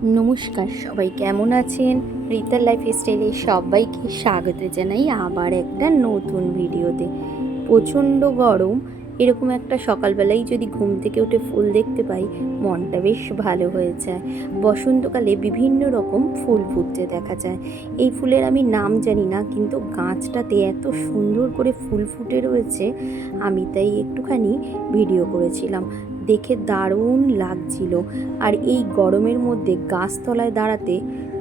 নমস্কার, সবাই কেমন আছেন? রিতার লাইফস্টাইলে সবাইকে স্বাগত জানাই আবার একটা নতুন ভিডিওতে। প্রচণ্ড গরম, এরকম একটা সকালবেলায় যদি ঘুম থেকে উঠে ফুল দেখতে পাই, মনটা বেশ ভালো হয়ে যায়। বসন্তকালে বিভিন্ন রকম ফুল ফুটতে দেখা যায়। এই ফুলের আমি নাম জানি না, কিন্তু গাছটাতে এত সুন্দর করে ফুল ফুটে রয়েছে, আমি তাই একটুখানি ভিডিও করেছিলাম। দেখে দারুণ লাগছিল। আর এই গরমের মধ্যে গাছতলায় দাঁড়াতে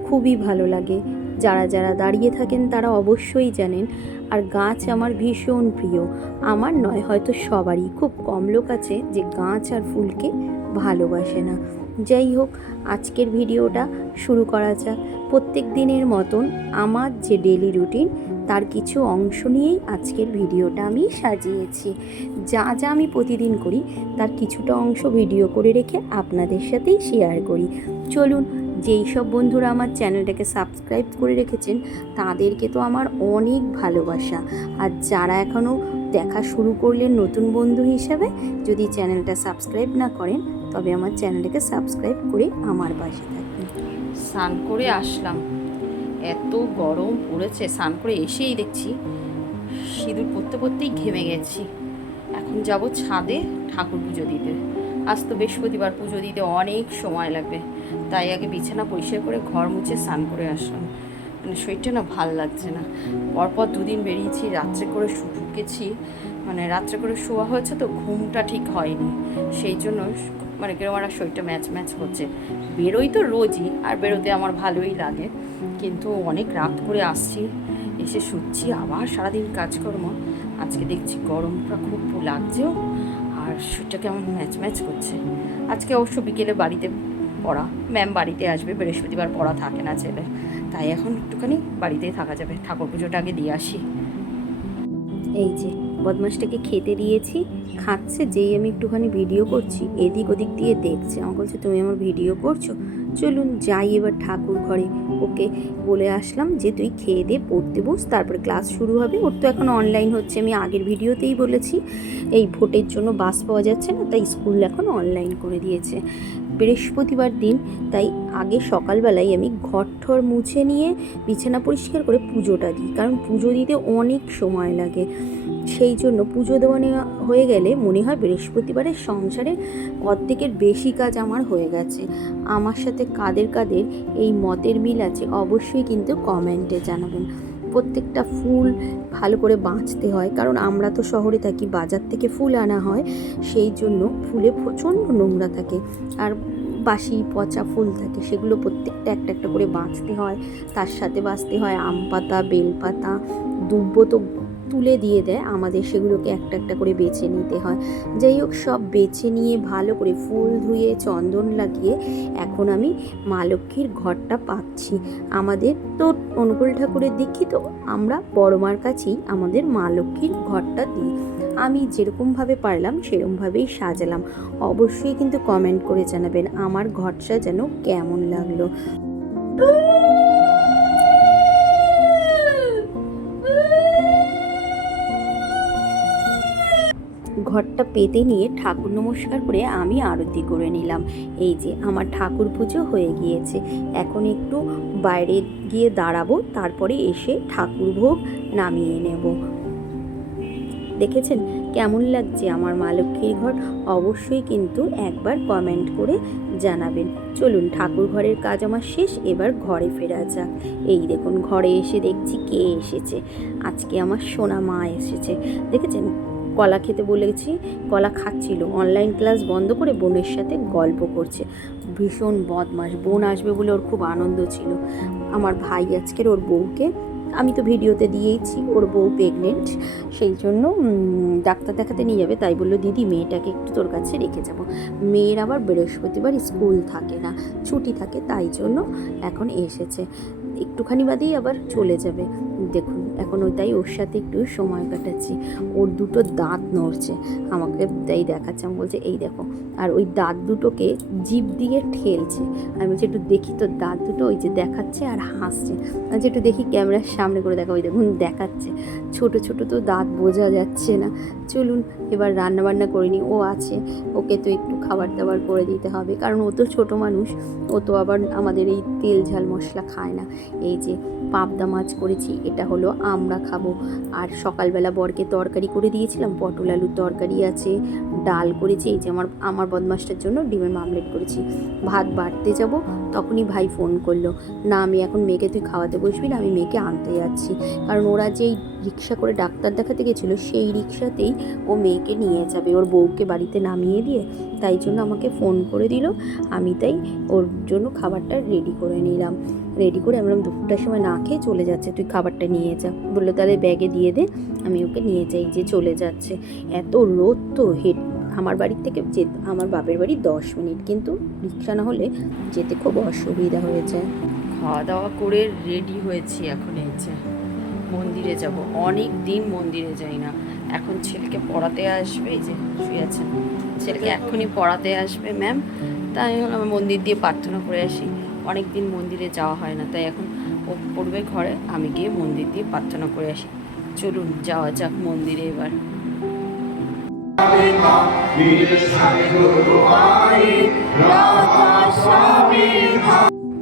খুবই ভালো লাগে। যারা যারা দাঁড়িয়ে থাকেন তারা অবশ্যই জানেন। আর গাছ আমার ভীষণ প্রিয়। আমার নয়, হয়তো সবারই। খুব কম লোক আছে যে গাছ আর ফুলকে ভালোবাসে না। যাই হোক, আজকের ভিডিওটা শুরু করা যাক। প্রত্যেক দিনের মতন আমার যে ডেলি রুটিন, তার কিছু অংশ নিয়েই আজকের ভিডিওটা আমি সাজিয়েছি। যা যা আমি প্রতিদিন করি তার কিছুটা অংশ ভিডিও করে রেখে আপনাদের সাথেই শেয়ার করি। চলুন, যেই সব বন্ধুরা আমার চ্যানেলটাকে সাবস্ক্রাইব করে রেখেছেন তাদেরকে তো আমার অনেক ভালোবাসা। আর যারা এখনও দেখা শুরু করলেন নতুন বন্ধু হিসাবে, যদি চ্যানেলটা সাবস্ক্রাইব না করেন তবে আমার চ্যানেলটাকে সাবস্ক্রাইব করে আমার পাশে থাকবেন। স্নান করে আসলাম, এত গরম পড়েছে। স্নান করে এসেই দেখছি সিঁদুর পরতে পরতেই ঘেমে গেছি। এখন যাব ছাদে ঠাকুর পুজো দিতে। আজ তো বৃহস্পতিবার, পুজো দিতে অনেক সময় লাগবে, তাই আগে বিছানা পরিষ্কার করে ঘর মুছে স্নান করে আসলাম। মানে শরীরটা না ভাল লাগছে না। পরপর দুদিন বেরিয়েছি, রাত্রে করে শুকেছি, মানে রাত্রে করে শোয়া হয়েছে তো ঘুমটা ঠিক হয়নি, সেই জন্য মানে কেরম আমার শরীরটা ম্যাচ ম্যাচ করছে। বেরোই তো রোজই, আর বেরোতে আমার ভালোই লাগে, কিন্তু অনেক রাত করে আসছি, এসে শুচ্ছি, আবার সারাদিন কাজকর্ম। আজকে দেখছি গরমটা খুব লাগছেও, আর শরীরটা কেমন ম্যাচ ম্যাচ করছে। আজকে অবশ্য বিকেলে বাড়িতে পড়া, ম্যাম বাড়িতে আসবে, বৃহস্পতিবার পড়া থাকে না ছেলে, তাই এখন একটুখানি বাড়িতেই থাকা যাবে। ঠাকুর পুজোটা আগে দিয়ে আসি। এই যে বদমাসটাকে খেতে দিয়েছি, খাচ্ছে। যেই আমি একটুখানি ভিডিও করছি, এদিক ওদিক দিয়ে দেখছে। আমার বলছে, তুমি আমার ভিডিও করছো? চলুন যাই এবার ঠাকুর ঘরে। ওকে বলে আসলাম যে তুই খেয়ে দিয়ে পড়তে বস, তারপরে ক্লাস শুরু হবে। ওর তো এখন অনলাইন হচ্ছে, আমি আগের ভিডিওতেই বলেছি। এই ভোটের জন্য বাস পাওয়া যাচ্ছে না, তাই স্কুল এখন অনলাইন করে দিয়েছে। বৃহস্পতিবার দিন, তাই আগে সকালবেলায় আমি ঘর মুছে নিয়ে বিছানা পরিষ্কার করে পুজোটা দিই, কারণ পুজো দিতে অনেক সময় লাগে। সেই জন্য পুজো দেওয়া নেওয়া হয়ে গেলে মনে হয় বৃহস্পতিবারের সংসারে অর্ধেকের বেশি কাজ আমার হয়ে গেছে। আমার সাথে কাদের কাদের এই মতের মিল আছে অবশ্যই কিন্তু কমেন্টে জানাবেন। প্রত্যেকটা ফুল ভালো করে বাঁচতে হয়, কারণ আমরা তো শহরে থাকি, বাজার থেকে ফুল আনা হয়, সেই জন্য ফুলে প্রচণ্ড নোংরা থাকে আর বাসি পচা ফুল থাকে। সেগুলো প্রত্যেকটা একটা একটা করে বাঁচতে হয়। তার সাথে বাঁচতে হয় আম পাতা, বেলপাতা, দুব্বো তো তুলে দিয়ে দেয় আমাদের, সেগুলোকে একটা একটা করে বেছে নিতে হয়। যাই হোক, সব বেছে নিয়ে ভালো করে ফুল ধুয়ে চন্দন লাগিয়ে এখন আমি মা লক্ষ্মীর ঘরটা পাচ্ছি। আমাদের তো অনুকূল ঠাকুরের দীক্ষিত, আমরা বড় মার কাছেই আমাদের মা লক্ষ্মীর ঘরটা দিই। আমি যেরকমভাবে পারলাম সেরকমভাবেই সাজালাম। অবশ্যই কিন্তু কমেন্ট করে জানাবেন আমার ঘর সাজানো কেমন লাগলো। ঘরটা পেতে নিয়ে ঠাকুর নমস্কার করে আমি আরতি করে নিলাম। এই যে আমার ঠাকুর পুজো হয়ে গিয়েছে। এখন একটু বাইরে গিয়ে দাঁড়াবো, তারপরে এসে ঠাকুর ভোগ নামিয়ে নেব। দেখেছেন কেমন লাগছে আমার মা লক্ষ্মীর ঘর? অবশ্যই কিন্তু একবার কমেন্ট করে জানাবেন। চলুন, ঠাকুর ঘরের কাজ আমার শেষ, এবার ঘরে ফেরা যাক। এই দেখুন, ঘরে এসে দেখছি কে এসেছে। আজকে আমার সোনা মা এসেছে। দেখেছেন, কলা খেতে বলেছি, কলা খাচ্ছিল। অনলাইন ক্লাস বন্ধ করে বোনের সাথে গল্প করছে। ভীষণ বদমাস। বোন আসবে বলে ওর খুব আনন্দ ছিল। আমার ভাই আজকের ওর বউকে, আমি তো ভিডিওতে দিয়েইছি, ওর বউ প্রেগনেন্ট, সেই জন্য ডাক্তার দেখাতে নিয়ে যাবে। তাই বললো, দিদি মেয়েটাকে একটু তোর কাছে রেখে যাব। মেয়ের আবার বৃহস্পতিবার স্কুল থাকে না, ছুটি থাকে, তাই জন্য এখন এসেছে। একটুখানি বাদেই আবার চলে যাবে। দেখুন এখন তাই ওর সাথে একটু সময় কাটাচ্ছি। ওর দুটো দাঁত নড়ছে, আমাকে তাই দেখাচ্ছে, আমি বলছে এই দেখো, আর ওই দাঁত দুটোকে জিভ দিয়ে ঠেলছে। আমি বলছি একটু দেখি তোর দাঁত দুটো, ওই যে দেখাচ্ছে আর হাসছে। আমি একটু দেখি ক্যামেরার সামনে করে দেখা, ওই দেখুন দেখাচ্ছে, ছোট ছোট তো দাঁত বোঝা যাচ্ছে না। চলুন এবার রান্না বান্না করে নিই। ও আছে, ওকে তো একটু খাবার দাবার করে দিতে হবে, কারণ ও তো ছোটো মানুষ, ও তো আবার আমাদের এই তেল ঝাল মশলা খায় না। এই যে পাবদা মাছ করেছি, এটা হলো আমরা খাবো। আর সকালবেলা বরকে তরকারি করে দিয়েছিলাম, পটল আলুর তরকারি আছে, ডাল করেছি, এই যে আমার বদমাসটার জন্য ডিমের মামলেট করেছি। ভাত বাড়তে যাব, তখনই ভাই ফোন করলো, না আমি এখন মেয়েকে তুই খাওয়াতে বসবি না, আমি মেয়েকে আনতে যাচ্ছি। কারণ ওরা যেই রিক্সা করে ডাক্তার দেখাতে গেছিলো, সেই রিক্সাতেই ও মেয়েকে নিয়ে যাবে, ওর বউকে বাড়িতে নামিয়ে দিয়ে। তাই জন্য আমাকে ফোন করে দিল, আমি তাই ওর জন্য খাবারটা রেডি করে নিলাম। রেডি করে আমরা 2টার সময় না খেয়ে চলে যাচ্ছে, তুই খাবারটা নিয়ে যা বললো, তাহলে ব্যাগে দিয়ে দে, আমি ওকে নিয়ে যাই। যে চলে যাচ্ছে, এত রোদ তো, আমার বাড়ির থেকে আমার বাপের বাড়ি 10 মিনিট, কিন্তু রিক্সা না হলে যেতে খুব অসুবিধা হয়ে যায়। খাওয়া দাওয়া করে রেডি হয়েছি, এখন এই যে মন্দিরে যাব। অনেক দিন মন্দিরে যাই না। এখন ছেলেকে পড়াতে আসবে, এই যে শুয়ে আছেন, ছেলেকে এক্ষুনি পড়াতে আসবে ম্যাম, তাই হলো আমি মন্দির দিয়ে প্রার্থনা করে আসি। অনেক দিন মন্দিরে যাওয়া হয় না, তাই এখন ও পড়বে ঘরে, আমি গিয়ে মন্দির দিয়ে প্রার্থনা করে আসি। চলুন যাওয়া যাক মন্দিরে এবার।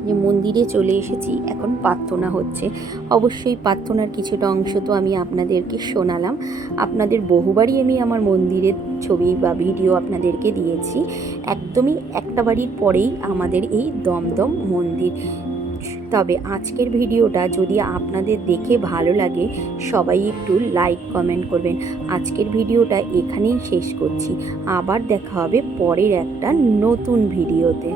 যে মন্দিরে চলে এসেছি, এখন প্রার্থনা হচ্ছে। অবশ্যই প্রার্থনার কিছুটা অংশ তো আমি আপনাদেরকে শোনালাম। আপনাদের বহুবারই আমি আমার মন্দিরের ছবি বা ভিডিও আপনাদেরকে দিয়েছি। একদমই একটা বাড়ির পরেই আমাদের এই দমদম মন্দির। তবে আজকের ভিডিওটা যদি আপনাদের দেখে ভালো লাগে, সবাই একটু লাইক কমেন্ট করবেন। আজকের ভিডিওটা এখানেই শেষ করছি, আবার দেখা হবে পরের একটা নতুন ভিডিওতে।